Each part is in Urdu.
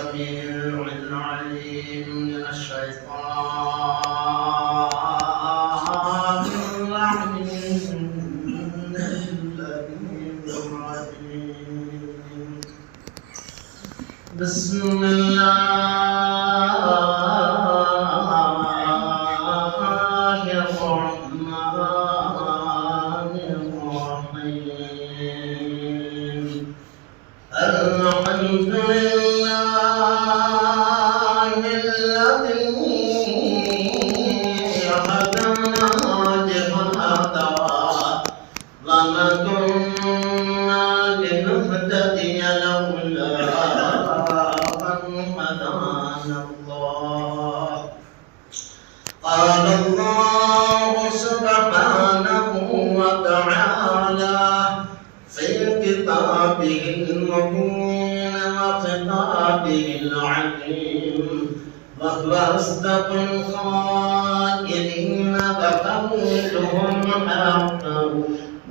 السميع العليم من الشيطان الرجيم. بسم الله الرحمن الرحيم. الحمد لله الذي هدانا لهذا وما كنا لنهتدي لولا أن هدانا الله. قال الله سبحانه وتعالى في كتابه المبين وخطابه العليم وهو أصدق القائلين وقولهم حق.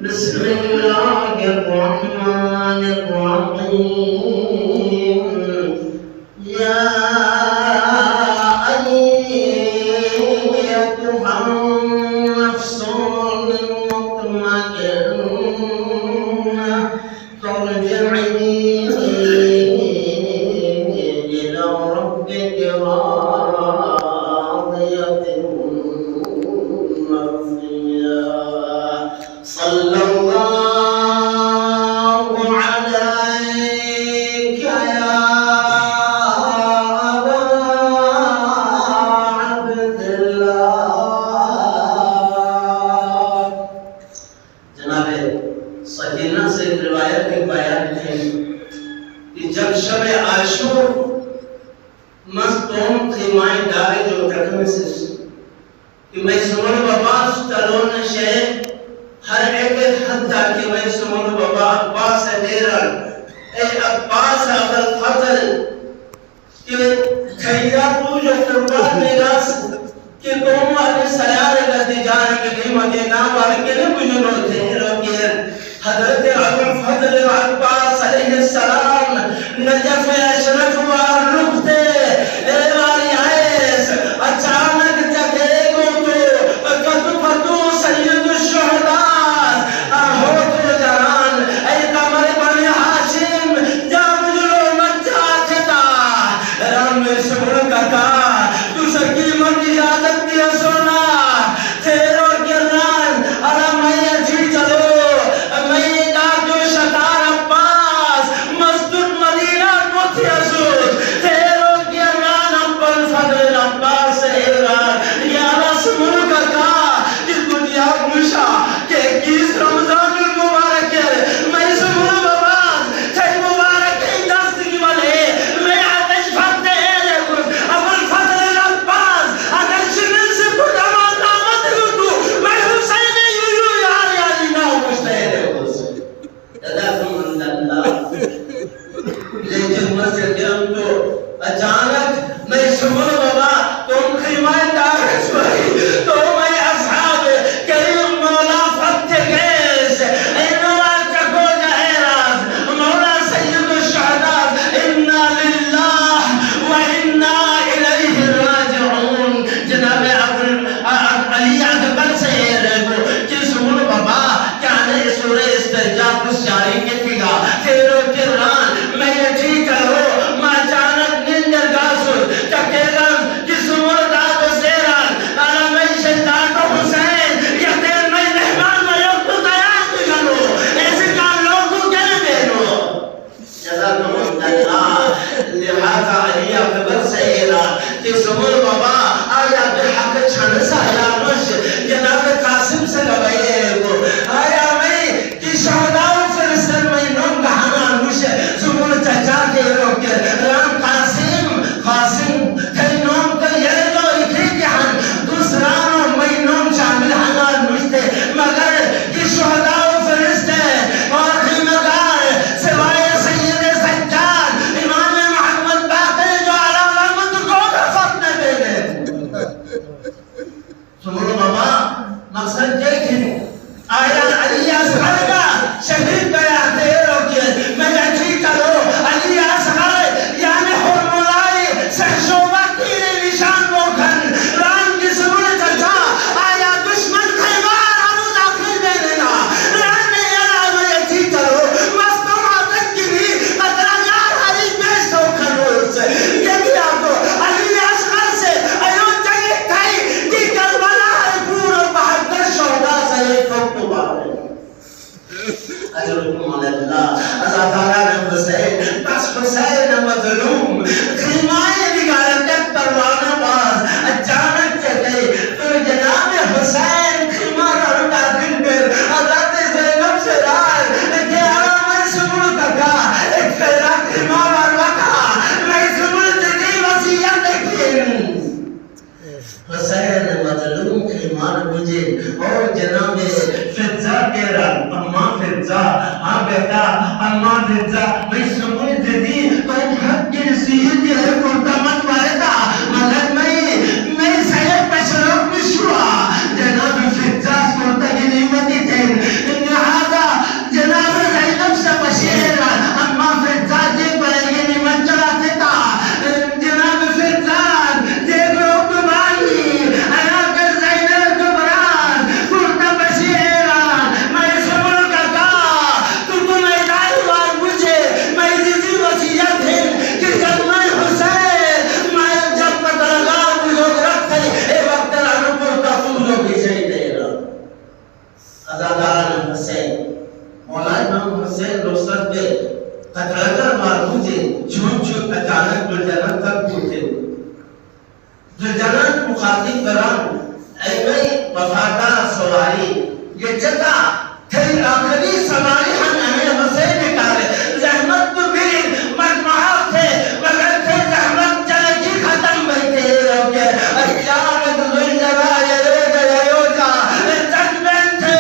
بسم الله الرحمن الرحيم. يا أيتها النفس المطمئنة ترجعي إلى ربك راضية مرضية. صلى الله عليك يا أبا عبد الله. جناب سکینہ سے ایک روایت میں بیان ہے کہ جب شب عاشور مستون تھی مائیں ڈارے جو تکنے سے کہ میں سمون بابا ستلون شے ہر ایک حد دا کہ میں سمون بابا عباس دیران اے عباس ابل فضل کہ تھیرا تو جو قربان میراس کہ قوم والے سیارے لدی جانے کے لیے مدینہ والے کے لیے بجنو تھے حضرت ابو الفضل عباس علیہ السلام نجف اشرف والرخ تھے. اے والی عیس اچانک جگے گو تو قطفتو سید الشہداء ہو تو جان اے قمر بنی حاشم جا مجلو مجھا چھتا رام سمر کتا تو سکی من اجازت دیا سونا تیرو گران ارہ میں جی چلو میں دا جو شکار عباس مسجد مدینہ مجھے اور جناب فضا تیرا اما فضا ہاں بیٹا اما فضا میں سمجھ دیتی تو حق کی نصیحت یہ ہے کرتا مت پائے گا مگر میں سید پشروک مشوا جناب فضا کرتا کی نعمتی تھے لہذا جناب زینب سے بشیر اما فضا جے پڑے گی نعمت چلاتے تھا جناب فضا دیکھ لو کمائی انا کر زینب کمران کرتا بشیر میں سمر کا تو میدان وار مجھے میں دیدی وسیعت ہے کہ جب میں حسین میں جب پتہ لگا مجھے رکھتے اے وقت رانو کرتا فوزوں کی شہید ہے ازادان حسین مولا امام حسین رخصت پہ قطرگر ماربوجے جھوٹ جھوٹ اچانک گلجنت تک پوچھے گلجنت مخاطب کران اے میں وفادار سواری یہ جگہ تھری آخری سواری ہم امیر حسین نکالے زحمت تو بھی مجموعہ تھے مگر تھے زحمت چلے کی ختم بیٹھے روکے اچانک گلجنہ یہ رے گئے ہو جا تک بیٹھے